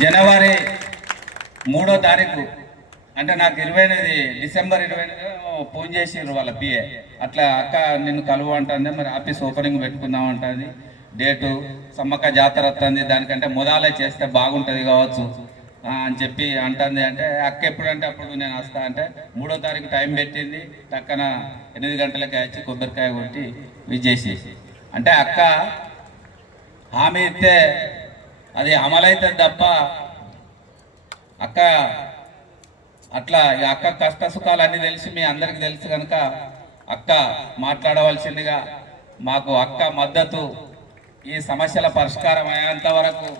జనవరి 3వ తారీఖు అంటే నాకు 28 డిసెంబర్ 28 ఫోన్ చేసిండ్రు వాళ్ళ పిఏ. అట్లా అక్క నిన్ను కలువ అంటుంది, మరి ఆఫీస్ ఓపెనింగ్ పెట్టుకుందాం అంటుంది, డేటు సమ్మక్క జాతర వస్తుంది, దానికంటే మొదలే చేస్తే బాగుంటుంది కావచ్చు అని చెప్పి అంటుంది. అంటే అక్క ఎప్పుడంటే అప్పుడు నేను వస్తా అంటే 3వ తారీఖు టైం పెట్టింది. టక్కన 8 గంటలకి వచ్చి కొబ్బరికాయ కొట్టి విజేసేసి అంటే అక్క హామీ ఇస్తే అది అమలవుతుంది తప్ప అక్క అట్లా అక్క కష్ట సుఖాలు అన్నీ తెలిసి మీ అందరికి తెలుసు కనుక అక్క మాట్లాడవలసిందిగా, మాకు అక్క మద్దతు ఈ సమస్యల పరిష్కారం అయ్యేంత వరకు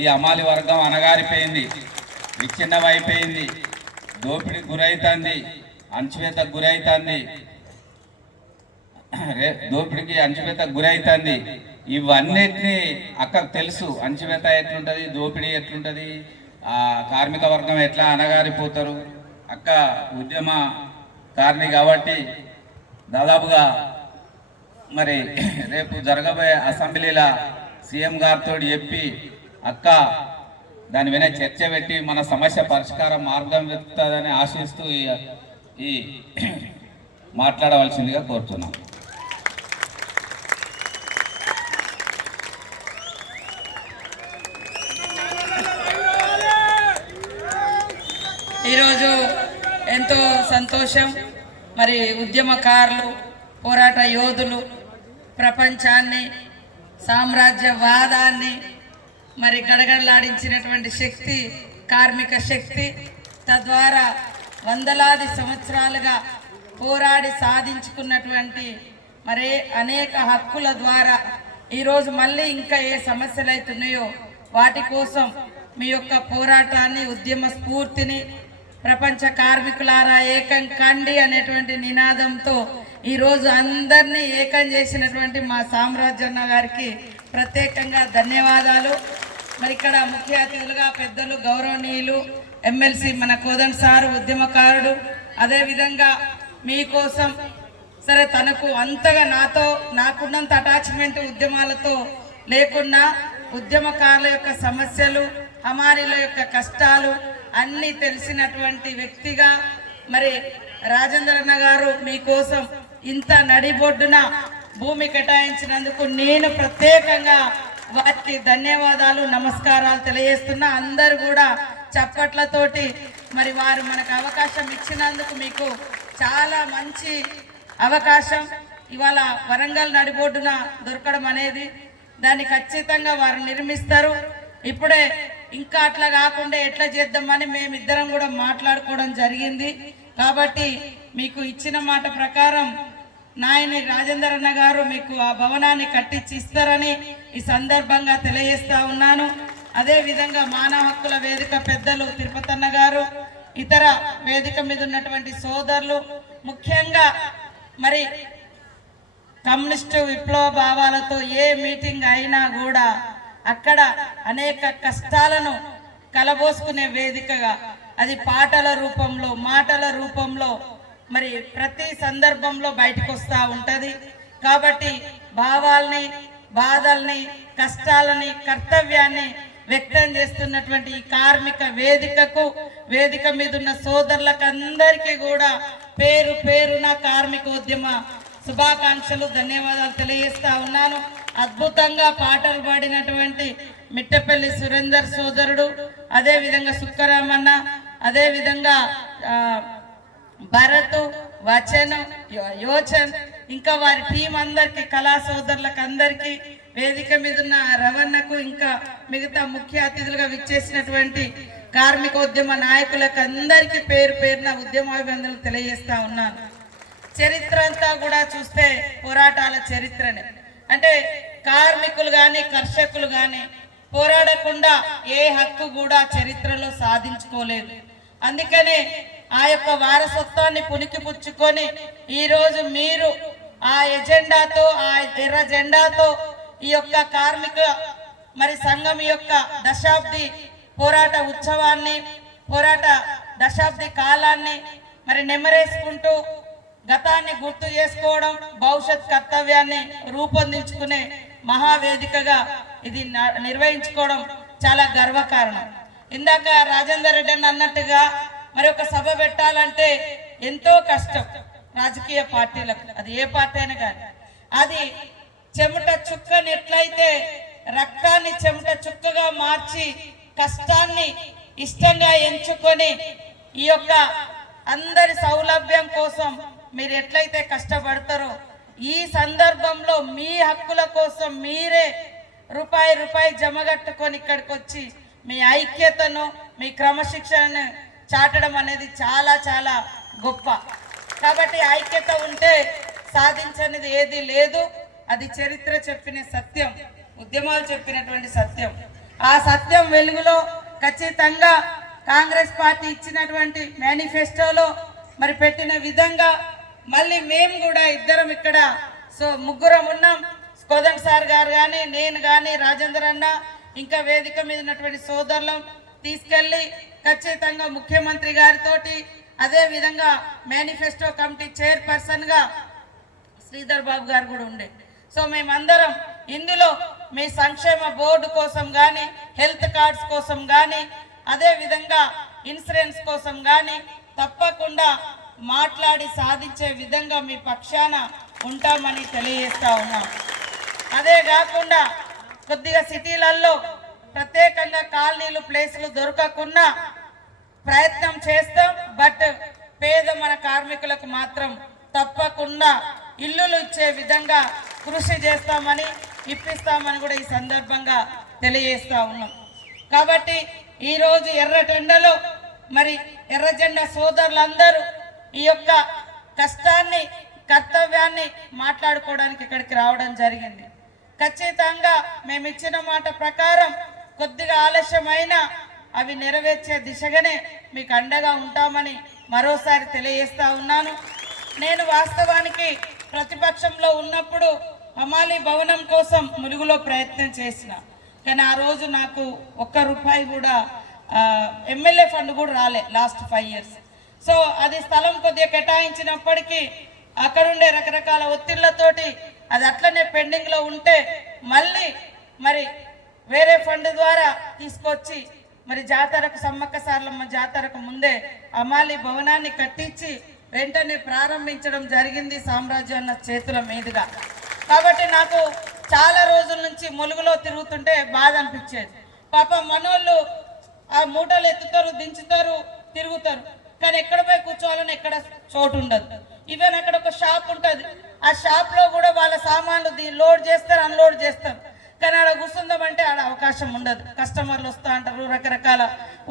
ఈ అమాలి వర్గం అణగారిపోయింది, విచ్ఛిన్నమైపోయింది, దోపిడీకి గురవుతుంది, అణచివేతకు గురవుతుంది, దోపిడీకి అణచివేతకు గురవుతుంది. ఇవన్నిటినీ అక్కకు తెలుసు. అణచివేత ఎట్లుంటుంది, దోపిడీ ఎట్లుంటుంది, కార్మిక వర్గం ఎట్లా అణగారిపోతారు. అక్క ఉద్యమ కారణి కాబట్టి దాదాపుగా మరి రేపు జరగబోయే అసెంబ్లీలో సీఎం గారితో చెప్పి అక్క దాని మీద చర్చ పెట్టి మన సమస్య పరిష్కారం మార్గం వెతుకుతుందని ఆశిస్తూ ఈ మాట్లాడవలసిందిగా కోరుతున్నాం. ఈరోజు ఎంతో సంతోషం. మరి ఉద్యమకారులు, పోరాట యోధులు ప్రపంచాన్ని, సామ్రాజ్యవాదాన్ని మరి గడగడలాడించినటువంటి శక్తి కార్మిక శక్తి. తద్వారా వందలాది సంవత్సరాలుగా పోరాడి సాధించుకున్నటువంటి మరి అనేక హక్కుల ద్వారా ఈరోజు మళ్ళీ ఇంకా ఏ సమస్యలు అవుతున్నాయో వాటి కోసం మీ యొక్క పోరాటాన్ని, ఉద్యమ స్ఫూర్తిని ప్రపంచ కార్మికులారా ఏకం కండి అనేటువంటి నినాదంతో ఈరోజు అందరినీ ఏకం చేసినటువంటి మా సామ్రాజ్యన్న గారికి ప్రత్యేకంగా ధన్యవాదాలు. మరి ఇక్కడ ముఖ్య అతిథులుగా పెద్దలు గౌరవనీయులు ఎమ్మెల్సీ మన కోదండ సారు ఉద్యమకారుడు, అదేవిధంగా మీకోసం సరే తనకు అంతగా నాకున్నంత అటాచ్మెంట్ ఉద్యమాలతో లేకున్నా ఉద్యమకారుల యొక్క సమస్యలు, హమారీల యొక్క కష్టాలు అన్నీ తెలిసినటువంటి వ్యక్తిగా మరి రాజేంద్ర అన్న గారు మీకోసం ఇంత నడిబొడ్డున భూమి కేటాయించినందుకు నేను ప్రత్యేకంగా వారికి ధన్యవాదాలు, నమస్కారాలు తెలియజేస్తున్నా. అందరూ కూడా చప్పట్లతోటి మరి వారు మనకు అవకాశం ఇచ్చినందుకు మీకు చాలా మంచి అవకాశం. ఇవాళ వరంగల్ నడిబొడ్డున దొరకడం అనేది దాన్ని ఖచ్చితంగా వారు నిర్మిస్తారు. ఇప్పుడే ఇంకా అట్లా కాకుండా ఎట్లా చేద్దామని మేమిద్దరం కూడా మాట్లాడుకోవడం జరిగింది. కాబట్టి మీకు ఇచ్చిన మాట ప్రకారం నాయని రాజేందర్ అన్న గారు మీకు ఆ భవనాన్ని కట్టించి ఇస్తారని ఈ సందర్భంగా తెలియజేస్తా ఉన్నాను. అదేవిధంగా మానవ హక్కుల వేదిక పెద్దలు తిరుపతన్న గారు, ఇతర వేదిక మీద ఉన్నటువంటి సోదరులు, ముఖ్యంగా మరి కమ్యూనిస్టు విప్లవ భావాలతో ఏ మీటింగ్ అయినా కూడా అక్కడ అనేక కష్టాలను కలబోసుకునే వేదికగా అది పాటల రూపంలో, మాటల రూపంలో మరి ప్రతి సందర్భంలో బయటకు వస్తూ ఉంటుంది. కాబట్టి భావాల్ని, బాధల్ని, కష్టాలని, కర్తవ్యాన్ని వ్యక్తం చేస్తున్నటువంటి ఈ కార్మిక వేదికకు, వేదిక మీద ఉన్న సోదరులకు అందరికీ కూడా పేరు పేరున కార్మిక ఉద్యమ శుభాకాంక్షలు, ధన్యవాదాలు తెలియజేస్తా ఉన్నాను. అద్భుతంగా పాటలు పాడినటువంటి మిట్టపల్లి సురేందర్ సోదరుడు, అదేవిధంగా సుక్కరామన్న, అదేవిధంగా భరత్, వచన్, యోచన్, ఇంకా వారి టీం అందరికి, కళా సోదరులకు అందరికీ, వేదిక మీద ఉన్న రవణకు, ఇంకా మిగతా ముఖ్య అతిథులుగా విచ్చేసినటువంటి కార్మికోద్యమ నాయకులకు అందరికీ పేరు పేరున ఉద్యమాభివందనలు తెలియజేస్తా ఉన్నాను. చరిత్ర అంతా కూడా చూస్తే పోరాటాల చరిత్రనే. అంటే కార్మికులు కానీ, కర్షకులు కానీ పోరాడకుండా ఏ హక్కు కూడా చరిత్రలో సాధించుకోలేదు. అందుకనే ఆ యొక్క వారసత్వాన్ని పుణికిపుచ్చుకొని ఈరోజు మీరు ఆ ఎజెండాతో, ఆ ఎర్ర జెండాతో ఈ యొక్క కార్మిక మరి సంఘం యొక్క దశాబ్ది పోరాట ఉత్సవాన్ని, పోరాట దశాబ్ది కాలాన్ని మరి నెమరేసుకుంటూ గతాన్ని గుర్తు చేసుకోవడం, భవిష్యత్ కర్తవ్యాన్ని రూపొందించుకునే మహావేదికగా ఇది నిర్వహించుకోవడం చాలా గర్వకారణం. ఇందాక రాజేందర్ రెడ్డి అని అన్నట్టుగా మరి ఒక సభ పెట్టాలంటే ఎంతో కష్టం రాజకీయ పార్టీలకు, అది ఏ పార్టీ అయినా కానీ. అది చెమట చుక్కని ఎట్లయితే రక్తాన్ని చెమట చుక్కగా మార్చి కష్టాన్ని ఇష్టంగా ఎంచుకొని ఈ యొక్క అందరి సౌలభ్యం కోసం మీరు ఎట్లయితే కష్టపడతారో ఈ సందర్భంలో మీ హక్కుల కోసం మీరే రూపాయి జమగట్టుకొని ఇక్కడికి వచ్చి మీ ఐక్యతను మీ క్రమశిక్షణను చాటడం అనేది చాలా చాలా గొప్ప. కాబట్టి ఐక్యత ఉంటే సాధించనిది ఏది లేదు. అది చరిత్ర చెప్పిన సత్యం, ఉద్యమాలు చెప్పినటువంటి సత్యం. ఆ సత్యం వెలుగులో ఖచ్చితంగా కాంగ్రెస్ పార్టీ ఇచ్చినటువంటి మేనిఫెస్టోలో మరి పెట్టిన విధంగా మళ్ళీ మేము కూడా ఇద్దరం ఇక్కడ ముగ్గురం ఉన్నాం. కోదండ సార్ గారు కానీ నేను కానీ రాజేందర్ అన్న ఇంకా వేదిక మీద ఉన్నటువంటి సోదరులం తీసుకెళ్ళి ఖచ్చితంగా ముఖ్యమంత్రి గారితోటి అదే విధంగా మేనిఫెస్టో కమిటీ చైర్పర్సన్ గా శ్రీధర్ బాబు గారు కూడా ఉండే. సో మేమందరం ఇందులో మీ సంక్షేమ బోర్డు కోసం కానీ హెల్త్ కార్డ్స్ కోసం కానీ అదే విధంగా ఇన్సూరెన్స్ కోసం కానీ తప్పకుండా మాట్లాడి సాధించే విధంగా మీ పక్షాన ఉంటామని తెలియజేస్తా ఉన్నాం. అదే కాకుండా కొద్దిగా సిటీలలో ప్రత్యేకంగా కాలనీలు ప్లేసులు దొరకకుండా ప్రయత్నం చేస్తాం. బట్ పేద మన కార్మికులకు మాత్రం తప్పకుండా ఇల్లులు ఇచ్చే విధంగా కృషి చేస్తామని ఇప్పిస్తామని కూడా ఈ సందర్భంగా తెలియజేస్తా ఉన్నాం. కాబట్టి ఈరోజు ఎర్రటెండలో మరి ఎర్రజెండా సోదరులందరూ ఈ యొక్క కష్టాన్ని కర్తవ్యాన్ని మాట్లాడుకోవడానికి ఇక్కడికి రావడం జరిగింది. ఖచ్చితంగా మేము ఇచ్చిన మాట ప్రకారం కొద్దిగా ఆలస్యమైనా అవి నెరవేర్చే దిశగానే మీకు అండగా ఉంటామని మరోసారి తెలియజేస్తా ఉన్నాను. నేను వాస్తవానికి ప్రతిపక్షంలో ఉన్నప్పుడు హమాలి భవనం కోసం ములుగులో ప్రయత్నం చేసిన, కానీ ఆ రోజు నాకు ₹1 కూడా ఎమ్మెల్యే ఫండ్ కూడా రాలే లాస్ట్ 5 years. సో అది స్థలం కొద్దిగా కేటాయించినప్పటికీ అక్కడుండే రకరకాల ఒత్తిళ్లతోటి అది అట్లనే పెండింగ్లో ఉంటే మళ్ళీ మరి వేరే ఫండ్ ద్వారా తీసుకొచ్చి మరి జాతరకు సమ్మక్క సారలమ్మ జాతరకు ముందే హమాలి భవనాన్ని కట్టించి వెంటనే ప్రారంభించడం జరిగింది సామ్రాజ్యం అన్న చేతుల మీదుగా. కాబట్టి నాకు చాలా రోజుల నుంచి ములుగులో తిరుగుతుంటే బాధ అనిపించేది. పాప మనోళ్ళు ఆ మూటలు ఎత్తుతారు, దించుతారు, తిరుగుతారు, కానీ ఎక్కడ పోయి కూర్చోవాలని ఎక్కడ చోటు ఉండదు. ఈవెన్ అక్కడ ఒక షాప్ ఉంటుంది, ఆ షాప్లో కూడా వాళ్ళ సామాన్లు లోడ్ చేస్తారు, అన్లోడ్ చేస్తారు, కానీ ఆడ కూర్చుందామంటే ఆడ అవకాశం ఉండదు. కస్టమర్లు వస్తూ అంటారు, రకరకాల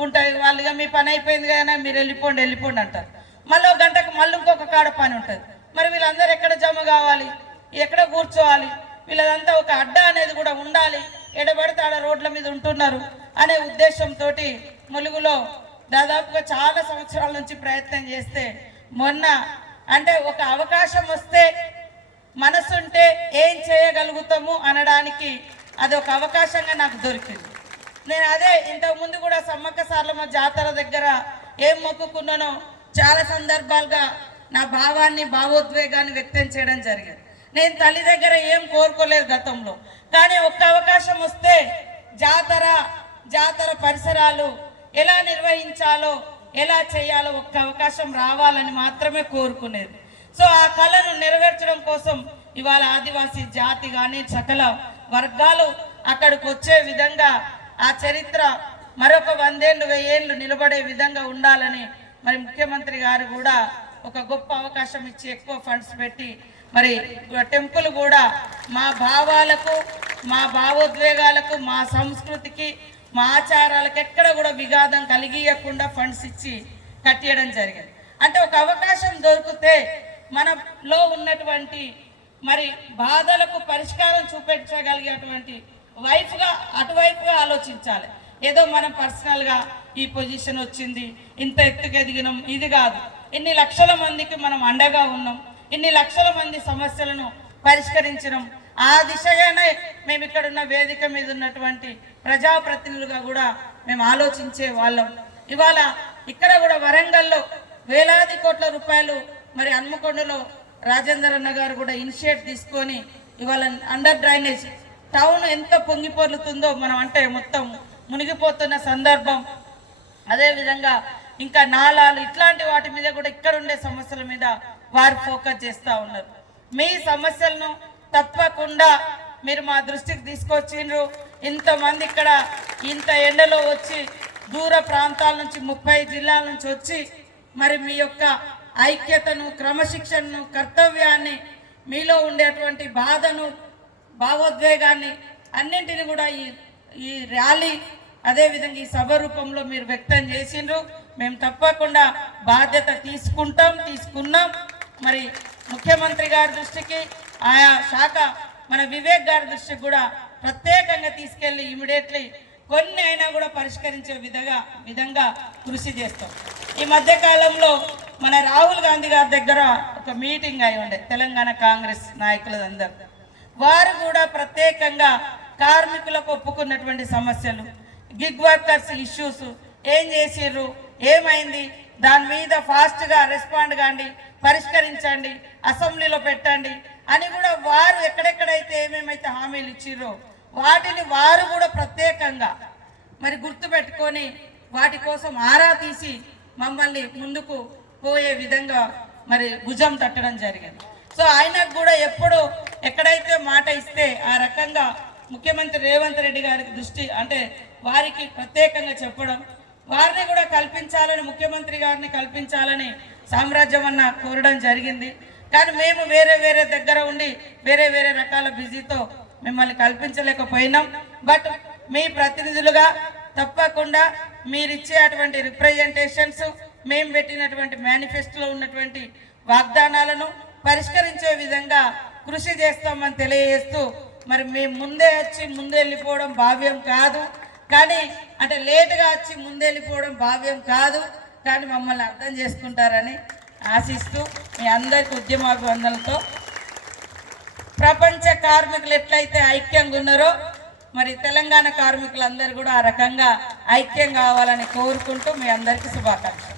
ఉంటాయి. వాళ్ళుగా మీ పని అయిపోయింది కదా మీరు వెళ్ళిపోండి అంటారు. మళ్ళీ ఒక గంటకు మళ్ళీ ఇంకొక కాడ పని ఉంటుంది. మరి వీళ్ళందరూ ఎక్కడ జమ కావాలి, ఎక్కడ కూర్చోవాలి, వీళ్ళదంతా ఒక అడ్డా అనేది కూడా ఉండాలి. ఎడబడితే ఆడ రోడ్ల మీద ఉంటున్నారు అనే ఉద్దేశంతో ములుగులో దాదాపుగా చాలా సంవత్సరాల నుంచి ప్రయత్నం చేస్తే మొన్న అంటే ఒక అవకాశం వస్తే మనసుంటే ఏం చేయగలుగుతాము అనడానికి అది ఒక అవకాశంగా నాకు దొరికింది. నేను అదే ఇంతకుముందు కూడా సమ్మక్క సారలమ్మ జాతర దగ్గర ఏం మొక్కుకున్నానో చాలా సందర్భాలుగా నా భావాన్ని భావోద్వేగాన్ని వ్యక్తం చేయడం జరిగింది. నేను తల్లి దగ్గర ఏం కోరుకోలేదు గతంలో, కానీ ఒక్క అవకాశం వస్తే జాతర పరిసరాలు ఎలా నిర్వహించాలో ఎలా చేయాలో ఒక్క అవకాశం రావాలని మాత్రమే కోరుకునేది. సో ఆ కళను నెరవేర్చడం కోసం ఇవాళ ఆదివాసీ జాతి కానీ సకల వర్గాలు అక్కడికి వచ్చే విధంగా ఆ చరిత్ర మరొక 100 ఏళ్ళు 1000 ఏళ్ళు నిలబడే విధంగా ఉండాలని మరి ముఖ్యమంత్రి గారు కూడా ఒక గొప్ప అవకాశం ఇచ్చి ఎక్కువ ఫండ్స్ పెట్టి మరి టెంపుల్ కూడా మా భావాలకు, మా భావోద్వేగాలకు, మా సంస్కృతికి, మా ఆచారాలకు ఎక్కడ కూడా విఘాతం కలిగియకుండా ఫండ్స్ ఇచ్చి కట్టేయడం జరిగింది. అంటే ఒక అవకాశం దొరికితే మనలో ఉన్నటువంటి మరి బాధలకు పరిష్కారం చూపించగలిగేటువంటి అటువైపుగా ఆలోచించాలి. ఏదో మనం పర్సనల్గా ఈ పొజిషన్ వచ్చింది, ఇంత ఎత్తుకు ఎదిగినాం, ఇది కాదు. ఇన్ని లక్షల మందికి మనం అండగా ఉన్నాం, ఇన్ని లక్షల మంది సమస్యలను పరిష్కరించడం, ఆ దిశగానే మేము ఇక్కడ ఉన్న వేదిక మీద ఉన్నటువంటి ప్రజాప్రతినిధులుగా కూడా మేము ఆలోచించే వాళ్ళం. ఇవాళ ఇక్కడ కూడా వరంగల్లో వేలాది కోట్ల రూపాయలు మరి హన్మకొండలో రాజేందర్ అన్న గారు కూడా ఇనిషియేట్ తీసుకొని ఇవాళ అండర్ డ్రైనేజ్ టౌన్ ఎంత పొంగిపొర్లుతుందో మనం అంటే మొత్తం మునిగిపోతున్న సందర్భం. అదేవిధంగా ఇంకా నాలాలు ఇట్లాంటి వాటి మీద కూడా ఇక్కడ ఉండే సమస్యల మీద వారు ఫోకస్ చేస్తూ ఉన్నారు. మీ సమస్యలను తప్పకుండా మీరు మా దృష్టికి తీసుకొచ్చిండ్రు. ఇంతమంది ఇక్కడ ఇంత ఎండలో వచ్చి దూర ప్రాంతాల నుంచి 30 జిల్లాల నుంచి వచ్చి మరి మీ యొక్క ఐక్యతను, క్రమశిక్షణను, కర్తవ్యాన్ని, మీలో ఉండేటువంటి బాధను, భావోద్వేగాన్ని అన్నింటిని కూడా ఈ ర్యాలీ అదేవిధంగా ఈ సభ రూపంలో మీరు వ్యక్తం చేసిండ్రు. మేము తప్పకుండా బాధ్యత తీసుకున్నాం. మరి ముఖ్యమంత్రి గారి దృష్టికి, ఆయా శాఖ మన వివేక్ గారి దృష్టికి కూడా ప్రత్యేకంగా తీసుకెళ్లి ఇమీడియట్లీ కొన్ని అయినా కూడా పరిష్కరించే విధంగా కృషి చేస్తాం. ఈ మధ్య కాలంలో మన రాహుల్ గాంధీ గారి దగ్గర ఒక మీటింగ్ అయి ఉండే తెలంగాణ కాంగ్రెస్ నాయకులందరూ. వారు కూడా ప్రత్యేకంగా కార్మికులకు ఒప్పుకున్నటువంటి సమస్యలు, గిగ్ వర్కర్స్ ఇష్యూస్ ఏం చేసిర్రు, ఏమైంది, దాని మీద ఫాస్ట్గా రెస్పాండ్ కాండి, పరిష్కరించండి, అసెంబ్లీలో పెట్టండి అని కూడా వారు ఎక్కడెక్కడైతే ఏమేమైతే హామీలు ఇచ్చిర్రో వాటిని వారు కూడా ప్రత్యేకంగా మరి గుర్తుపెట్టుకొని వాటి కోసం ఆరా తీసి మమ్మల్ని ముందుకు పోయే విధంగా మరి భుజం తట్టడం జరిగింది. సో ఆయనకు కూడా ఎప్పుడు ఎక్కడైతే మాట ఇస్తే ఆ రకంగా ముఖ్యమంత్రి రేవంత్ రెడ్డి గారికి దృష్టి అంటే వారికి ప్రత్యేకంగా చెప్పడం, వారిని కూడా కల్పించాలని, ముఖ్యమంత్రి గారిని కల్పించాలని సామ్రాజ్యం అన్న కోరడం జరిగింది. కానీ మేము వేరే దగ్గర ఉండి వేరే రకాల బిజీతో మిమ్మల్ని కల్పించలేకపోయినాం. బట్ మీ ప్రతినిధులుగా తప్పకుండా మీరిచ్చే అటువంటి రిప్రజెంటేషన్స్, మేము పెట్టినటువంటి మేనిఫెస్టోలో ఉన్నటువంటి వాగ్దానాలను పరిష్కరించే విధంగా కృషి చేస్తామని తెలియజేస్తూ, మరి మేము ముందే వచ్చి ముందే వెళ్ళిపోవడం భావ్యం కాదు, కానీ అంటే లేటుగా వచ్చి ముందే వెళ్ళిపోవడం భావ్యం కాదు, కానీ మమ్మల్ని అర్థం చేసుకుంటారని ఆశిస్తూ మీ అందరికీ ఉద్యమాభివందనలతో, ప్రపంచ కార్మికులు ఎట్లయితే ఐక్యంగా ఉన్నారో మరి తెలంగాణ కార్మికులందరూ కూడా ఆ రకంగా ఐక్యం కావాలని కోరుకుంటూ మీ అందరికీ శుభాకాంక్షలు.